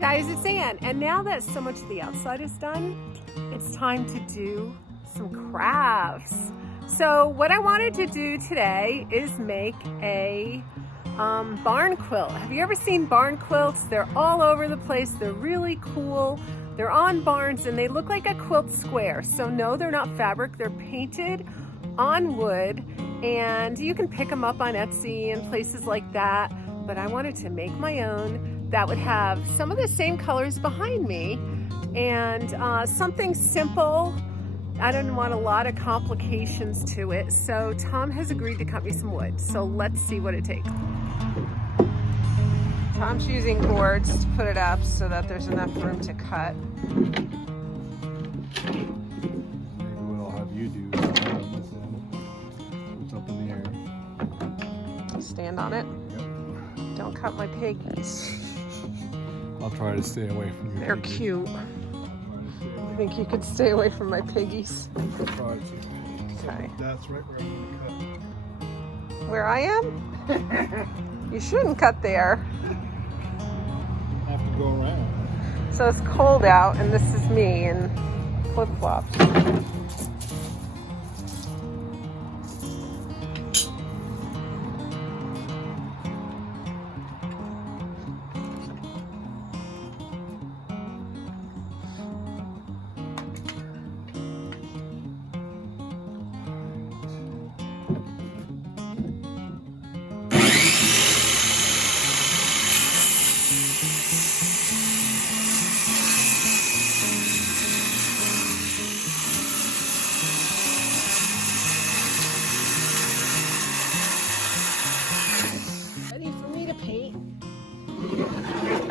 guys, it's Ann, and now that so much of the outside is done, it's time to do some crafts. So what I wanted to do today is make a barn quilt. Have you ever seen barn quilts? They're all over the place. They're really cool. They're on barns and they look like a quilt square. So no, they're not fabric. They're painted on wood and you can pick them up on Etsy and places like that. But I wanted to make my own that would have some of the same colors behind me and something simple. I didn't want a lot of complications to it. So Tom has agreed to cut me some wood. So let's see what it takes. Tom's using boards to put it up so that there's enough room to cut. Maybe what I'll have you do what's up in the air. Stand on it. Yep. Don't cut my piggies. I'll try to stay away from your They're piggies. cute. I think you could stay away from my piggies. I'll try to. Okay. That's right where I'm going to cut. Where I am? You shouldn't cut there. I have to go around. So it's cold out and this is me in flip-flops.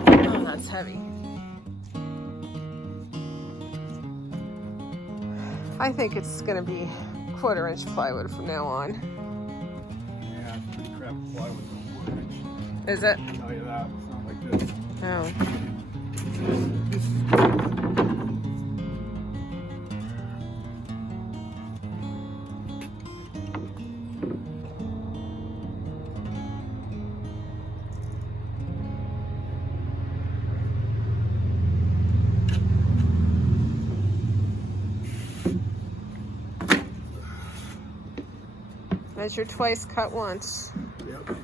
Oh, that's heavy. I think it's gonna be 1/4-inch plywood from now on. Yeah, it's pretty crap plywood on 1/4 inch. Is it? I'll tell you that. It's not like this. Oh. This is Measure twice, cut once. Yep.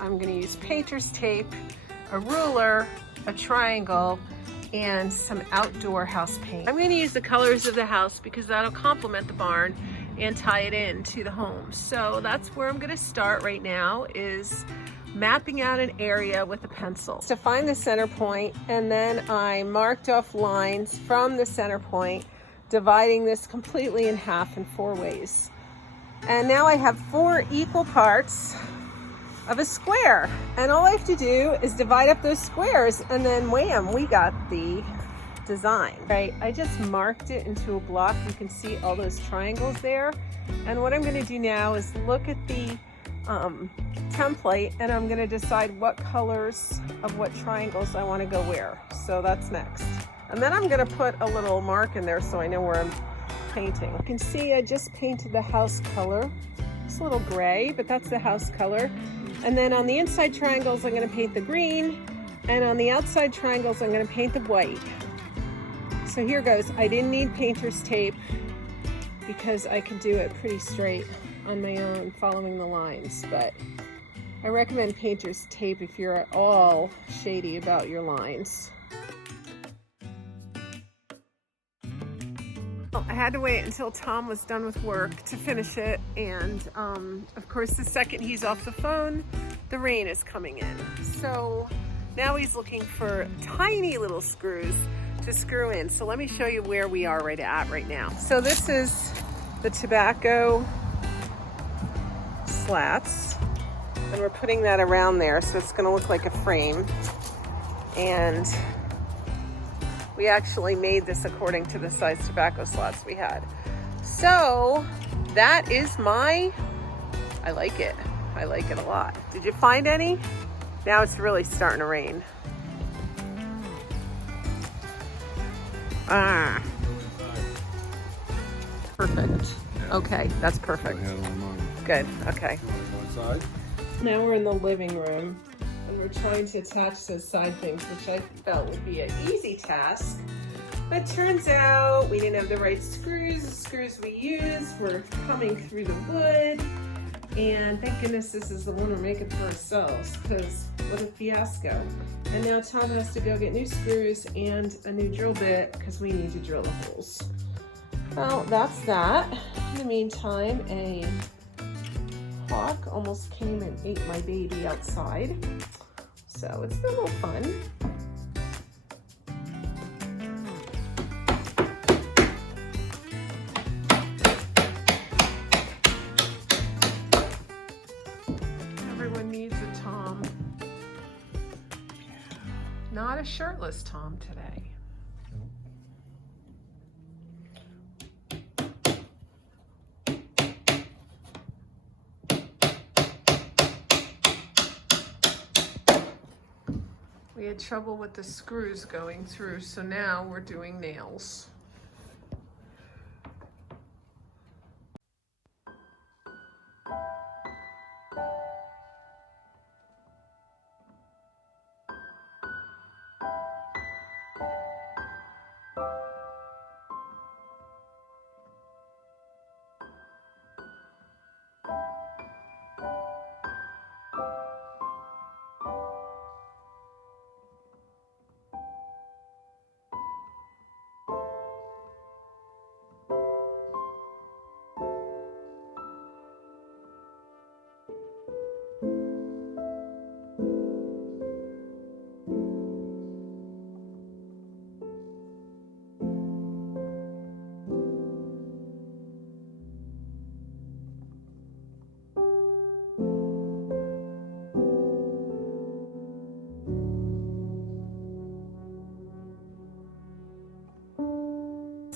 I'm going to use painter's tape, a ruler, a triangle, and some outdoor house paint. I'm going to use the colors of the house because that'll complement the barn and tie it in to the home. So that's where I'm going to start right now, is mapping out an area with a pencil to find the center point, and then I marked off lines from the center point, dividing this completely in half in 4 ways. And now I have 4 equal parts of a square, and all I have to do is divide up those squares and then wham, we got the design. Right, I just marked it into a block. You can see all those triangles there, and what I'm going to do now is look at the template, and I'm going to decide what colors of what triangles I want to go where. So that's next, and then I'm going to put a little mark in there so I know where I'm painting. You can see I just painted the house color. It's a little gray, but that's the house color. And then on the inside triangles, I'm going to paint the green, and on the outside triangles, I'm going to paint the white. So here goes. I didn't need painter's tape because I could do it pretty straight on my own following the lines, but I recommend painter's tape if you're at all shady about your lines. I had to wait until Tom was done with work to finish it, and of course the second he's off the phone, the rain is coming in. So now he's looking for tiny little screws to screw in. So let me show you where we are right now. So this is the tobacco slats, and we're putting that around there so it's going to look like a frame. And We actually made this according to the size tobacco slots we had. So that is I like it. I like it a lot. Did you find any? Now it's really starting to rain. Ah. Perfect. Okay, that's perfect. Good, okay. Now we're in the living room and we're trying to attach those side things, which I felt would be an easy task. But turns out we didn't have the right screws. The screws we used were coming through the wood. And thank goodness this is the one we're making for ourselves, because what a fiasco. And now Tom has to go get new screws and a new drill bit because we need to drill the holes. Well, that's that. In the meantime, a hawk almost came and ate my baby outside. So it's been a little fun. Everyone needs a Tom. Not a shirtless Tom today. We had trouble with the screws going through, so now we're doing nails.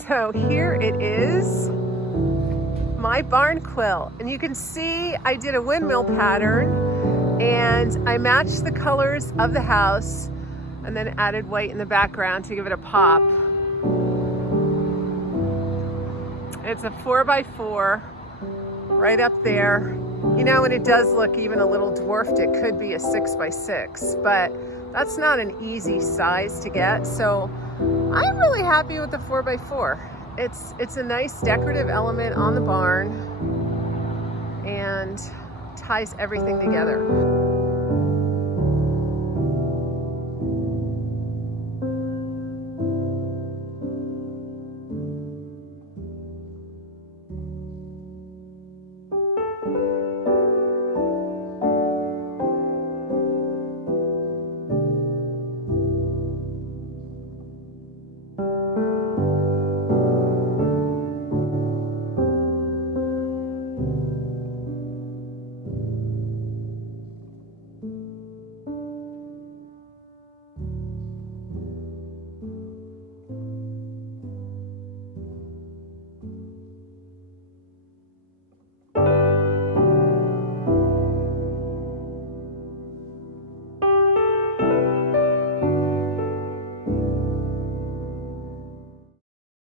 So here it is, my barn quilt. And you can see I did a windmill pattern and I matched the colors of the house and then added white in the background to give it a pop. It's a 4x4 right up there. You know, and it does look even a little dwarfed. It could be a 6x6, but that's not an easy size to get. So I'm really happy with the 4x4. It's a nice decorative element on the barn and ties everything together.